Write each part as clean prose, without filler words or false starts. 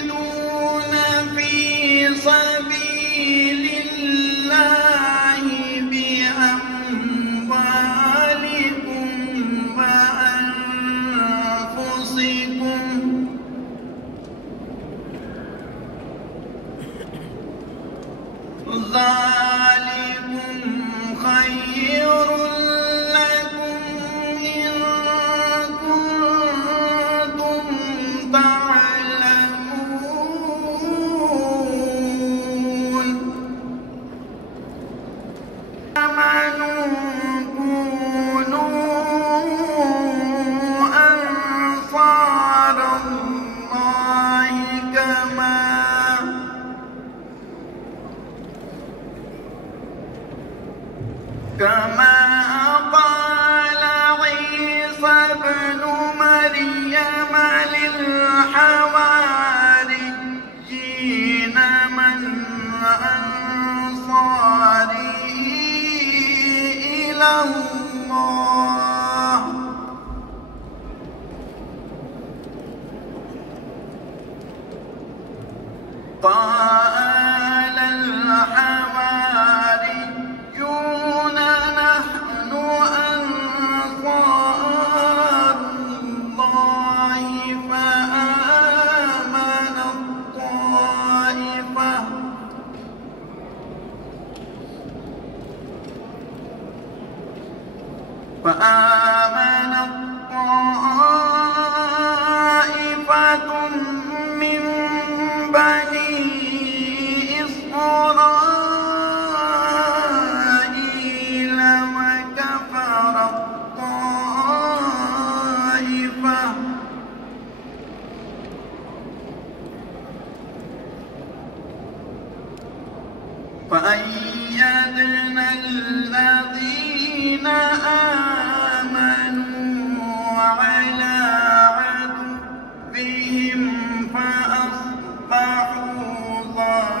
وتجاهدون في سبيل الله بأموالكم وأنفسكم ذلكم خير كما قال عيسى ابن مريم للحواريين من أنصاري إلى الله قال الحواريون نحن أنصار الله فآمنت طائفة من بني إسرائيل وكفرت طائفة فأيدنا الذين آمنوا على عدوهم فأصبحوا ظاهرين.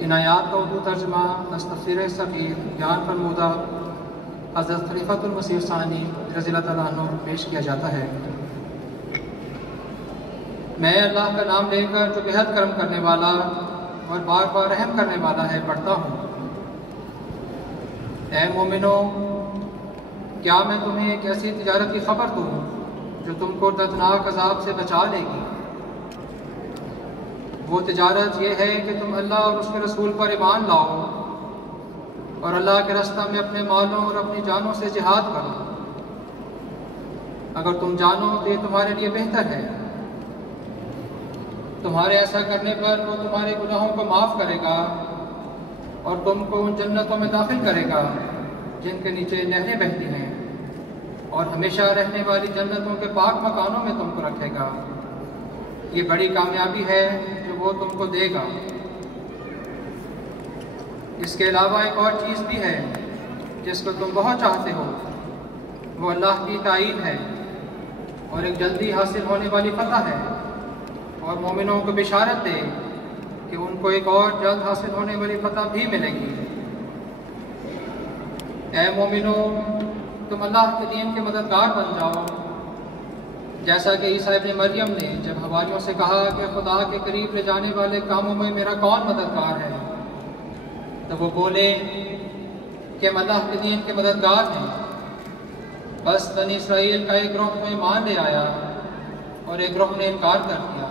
ان آیات کا اردو ترجمہ از تفسیر صغیر بیان فرمودہ حضرت خلیفۃ المسیح ثانی رضی اللہ تعالیٰ عنہ پیش کیا جاتا ہے۔ میں اللہ کا نام لے کر جو بہت کرم کرنے والا اور بار بار رحم کرنے والا ہے پڑھتا ہوں۔ اے مومنو، کیا میں تمہیں ایک ایسی تجارت کی خبر دوں جو تم کو دردناک عذاب سے بچا لے گی؟ وہ تجارت یہ ہے کہ تم اللہ اور اس کے رسول پر ایمان لاؤ اور اللہ کے رستہ میں اپنے مالوں اور اپنی جانوں سے جہاد کرو۔ اگر تم جانو تو یہ تمہارے لیے بہتر ہے۔ تمہارے ایسا کرنے پر وہ تمہارے گناہوں کو معاف کرے گا اور تم کو ان جنتوں میں داخل کرے گا جن کے نیچے نہریں بہتی ہیں، اور ہمیشہ رہنے والی جنتوں کے پاک مکانوں میں تم کو رکھے گا۔ یہ بڑی کامیابی ہے جو وہ تم کو دے گا۔ اس کے علاوہ ایک اور چیز بھی ہے جس کو تم بہت چاہتے ہو، وہ اللہ کی تائید ہے اور ایک جلدی حاصل ہونے والی فتح ہے، اور مومنوں کو بشارت دے کہ ان کو ایک اور جلد حاصل ہونے والی فتح بھی ملے گی۔ اے مومنو، تم اللہ کے دین کے مددگار بن جاؤ، جیسا کہ عیسیٰ ابن مریم نے جب حواریوں سے کہا کہ خدا کے قریب لے جانے والے کاموں میں میرا کون مددگار ہے، تو وہ بولے کہ ہم اللہ کے دین کے مددگار ہیں۔ بس بنی اسرائیل کا ایک گروہ میں ایمان لے آیا اور ایک گروہ نے انکار کر دیا،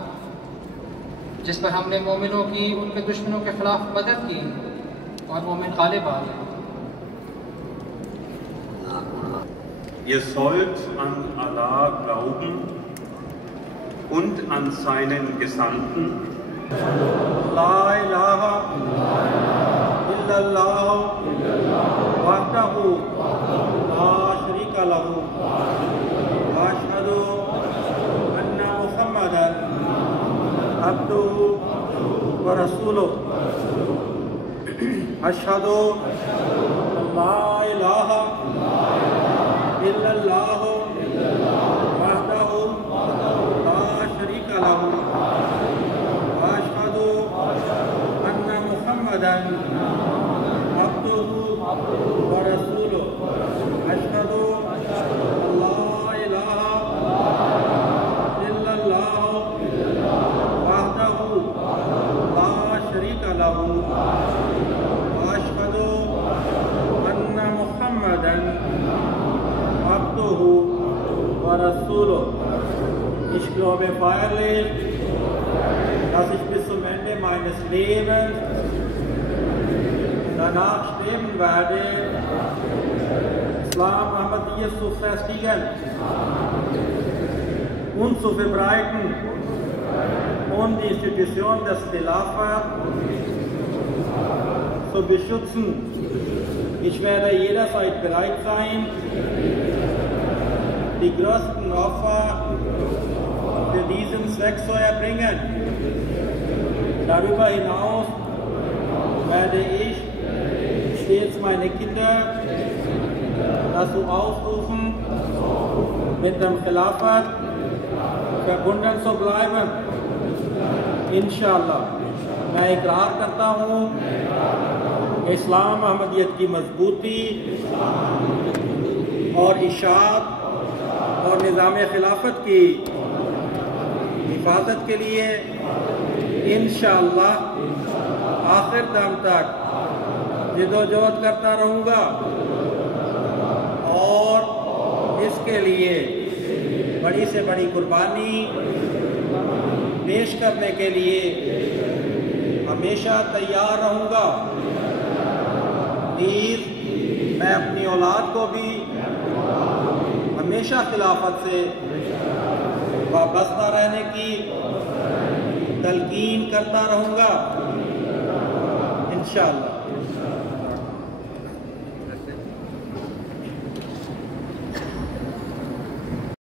جس پر ہم نے مومنوں کی ان کے دشمنوں کے خلاف مدد کی اور مومن غالب آ گئے۔ Ihr sollt an Allah glauben und an seinen Gesandten. La ilaha illallah wahdahu la sharika lahu wa ashhadu anna Muhammadan abduhu wa rasuluhu. Ashhadu la ilaha illallah wahdahu la sharika lahu wa ashhadu anna Muhammadan abduhu wa rasuluhu. Ashhadu la ilaha illallah wahdahu la sharika lahu wa ashhadu anna Muhammadan abduhu wa rasuluhu. Ich glaube feierlich, dass ich bis zum Ende meines Lebens danach streben werde, Islam Ahmadiyya zu festigen und zu verbreiten und die Institution des Khilafat zu beschützen. Ich werde jederzeit bereit sein, die größten Opfer für diesen Zweck zu erbringen. Darüber hinaus werde ich stets meine Kinder dazu aufrufen, mit dem Khilafat verbunden zu bleiben. Inshallah. میں اقرار کرتا ہوں کہ اسلام احمدیت کی مضبوطی اور اشاعت اور نظام خلافت کی حفاظت کے لیے انشاءاللہ آخر دم تک جدوجہد کرتا رہوں گا، اور اس کے لیے بڑی سے بڑی قربانی پیش کرنے کے لیے ہمیشہ تیار رہوں گا۔ نیز میں اپنی اولاد کو بھی ہمیشہ خلافت سے وابستہ رہنے کی تلقین کرتا رہوں گا انشاءاللہ۔